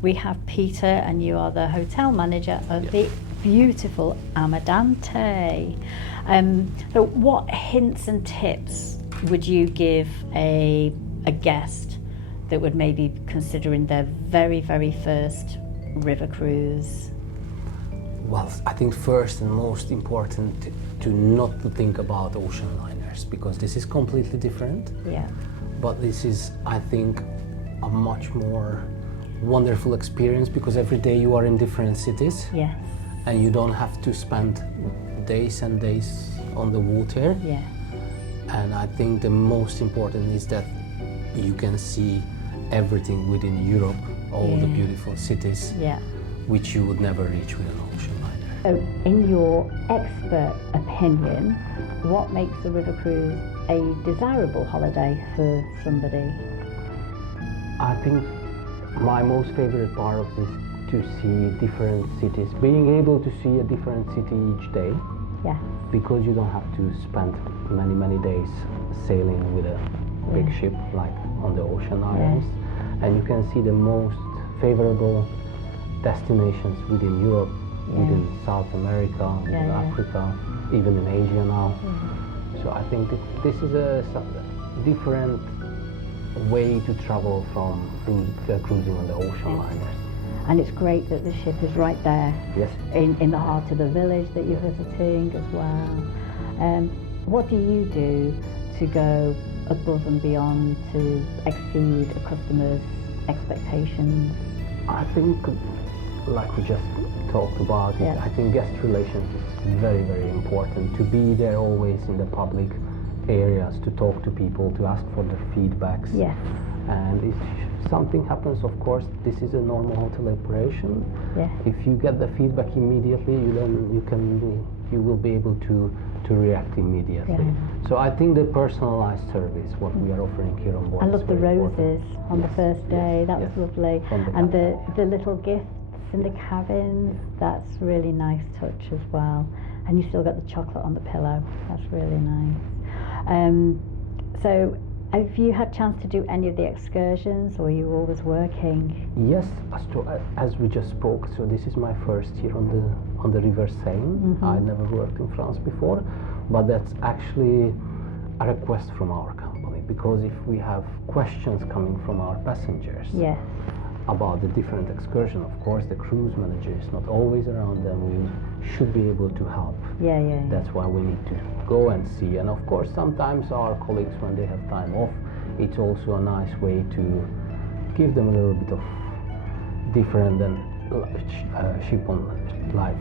We have Peter, and you are the hotel manager of the beautiful Amadante. So what hints and tips would you give a guest that would maybe be considering their very, very first river cruise? Well, I think first and most important to not to think about ocean liners, because this is completely different. Yeah. But this is, I think, a much more wonderful experience, because every day you are in different cities. Yes. And you don't have to spend days and days on the water. Yeah. And I think the most important is that you can see everything within Europe, all the beautiful cities, which you would never reach with an ocean liner. So, in your expert opinion, what makes a river cruise a desirable holiday for somebody? I think my most favorite part of this to see different cities, being able to see a different city each day. Yeah. Because you don't have to spend many days sailing with a big ship like on the ocean islands, and you can see the most favorable destinations within Europe, within South America, within Africa, even in Asia now. So I think this is a different way to travel from cruising on the ocean liners. And it's great that the ship is right there, in the heart of the village that you're visiting as well. What do you do to go above and beyond to exceed a customer's expectations? I think, like we just talked about it, I think guest relations is very, very important. To be there always in the public areas, to talk to people, to ask for their feedbacks. Yes. And if something happens, of course, this is a normal hotel operation. Yeah. If you get the feedback immediately, you will be able to react immediately. Yeah. So I think the personalized service, what we are offering here on board. I love the roses important. on the first day. That was lovely. And the little gifts in the cabins. That's really nice touch as well. And you still got the chocolate on the pillow. That's really nice. So, have you had a chance to do any of the excursions, or are you always working? Yes, as we just spoke, so this is my first year on the River Seine. I never worked in France before, but that's actually a request from our company, because if we have questions coming from our passengers about the different excursion, of course the cruise manager is not always around them. We should be able to help. That's why we need to go and see. And of course sometimes our colleagues, when they have time off, it's also a nice way to give them a little bit of different than ship on life.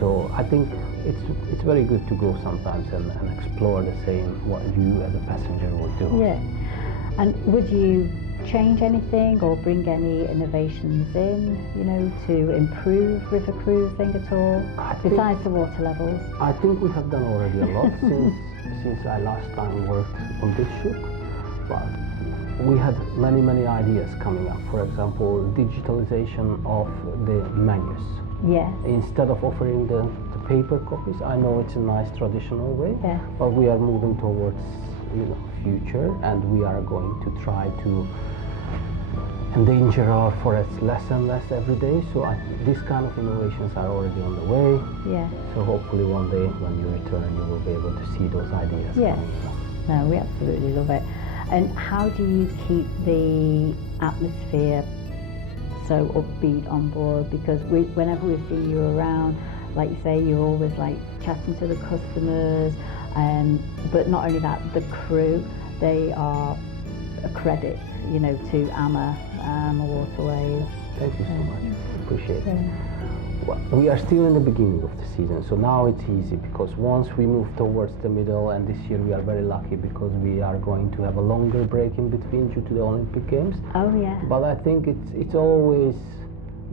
So I think it's very good to go sometimes and explore the same what you as a passenger would do. And would you change anything or bring any innovations in, to improve river cruising at all, besides the water levels? I think we have done already a lot since I last time worked on this ship. But we had many ideas coming up. For example, digitalization of the menus. Instead of offering the paper copies, I know it's a nice traditional way, but we are moving towards future, and we are going to try to endanger our forests less and less every day. So these kind of innovations are already on the way. So hopefully one day when you return, you will be able to see those ideas. No, we absolutely love it. And how do you keep the atmosphere so upbeat on board? Because whenever we see you around, like you say, you're always like chatting to the customers. But not only that, the crew, they are a credit, to AmaWaterways. Thank you so much. Appreciate it. Well, we are still in the beginning of the season, so now it's easy, because once we move towards the middle, and this year we are very lucky because we are going to have a longer break in between due to the Olympic Games. But I think it's always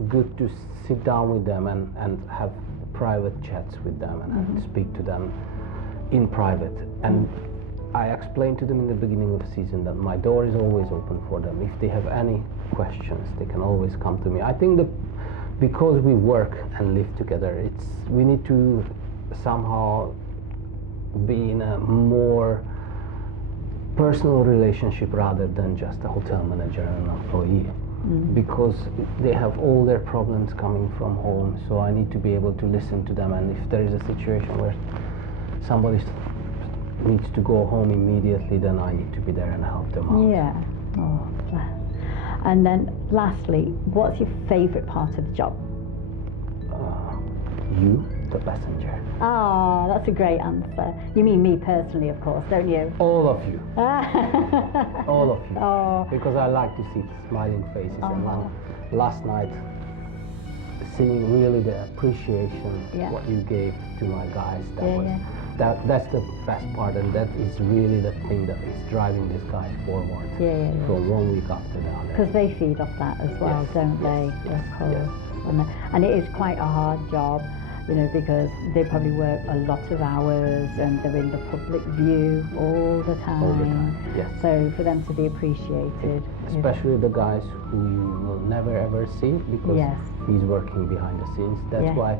good to sit down with them and have private chats with them and speak to them in private. And I explained to them in the beginning of the season that my door is always open for them. If they have any questions, they can always come to me. I think that because we work and live together, we need to somehow be in a more personal relationship rather than just a hotel manager and an employee. because they have all their problems coming from home. So I need to be able to listen to them, and if there is a situation where somebody needs to go home immediately, then I need to be there and help them out. Yeah. Oh, bless. And then lastly, what's your favourite part of the job? You, the passenger. Oh, that's a great answer. You mean me personally, of course, don't you? All of you. All of you. Oh. Because I like to see smiling faces. And last night, seeing really the appreciation what you gave to my guys, that's the best part, and that is really the thing that is driving this guy forward from 1 week after the other. Because they feed off that as well, don't they? Yes, of course. And it is quite a hard job, you know, because they probably work a lot of hours and they're in the public view all the time. All the time, yes. So for them to be appreciated. Especially the guys who you will never ever see, because he's working behind the scenes. That's why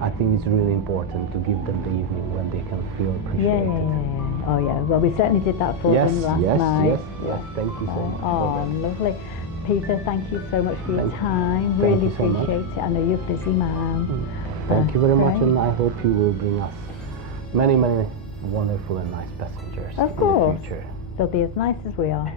I think it's really important to give them the evening when they can feel appreciated. Yeah. Oh yeah, well we certainly did that for them last night. Yes, thank you so much. Oh, lovely. Peter, thank you so much for your time. Really appreciate it. I know you're a busy man. Thank you very much, and I hope you will bring us many, many wonderful and nice passengers in the future. They'll be as nice as we are.